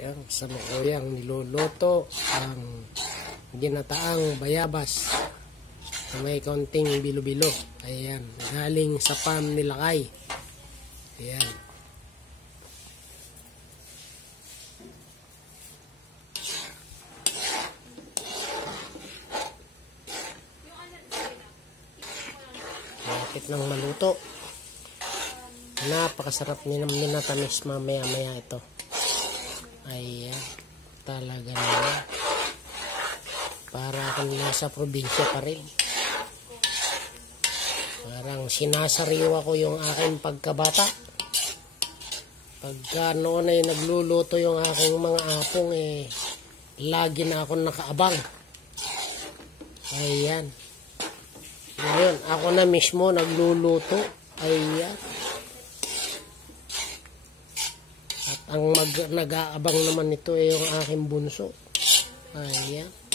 Yan, sa lukuyang niluluto ang ginataang bayabas na may konting bilo-bilo. Ayan, galing sa farm nila Kay. Ayan. Malapit nang maluto. Napakasarap minatamis mamaya-maya ito. Ayan, talaga naman. Para akong nasa probinsya pa rin. Parang sinasariwa ko yung aking pagkabata. Pagka noon ay nagluluto yung aking mga apong, lagi na akong nakaabang. Ayan. Ngayon, ako na mismo nagluluto. Ayan. At ang nag-aabang naman nito ay yung aking bunso. Ayan.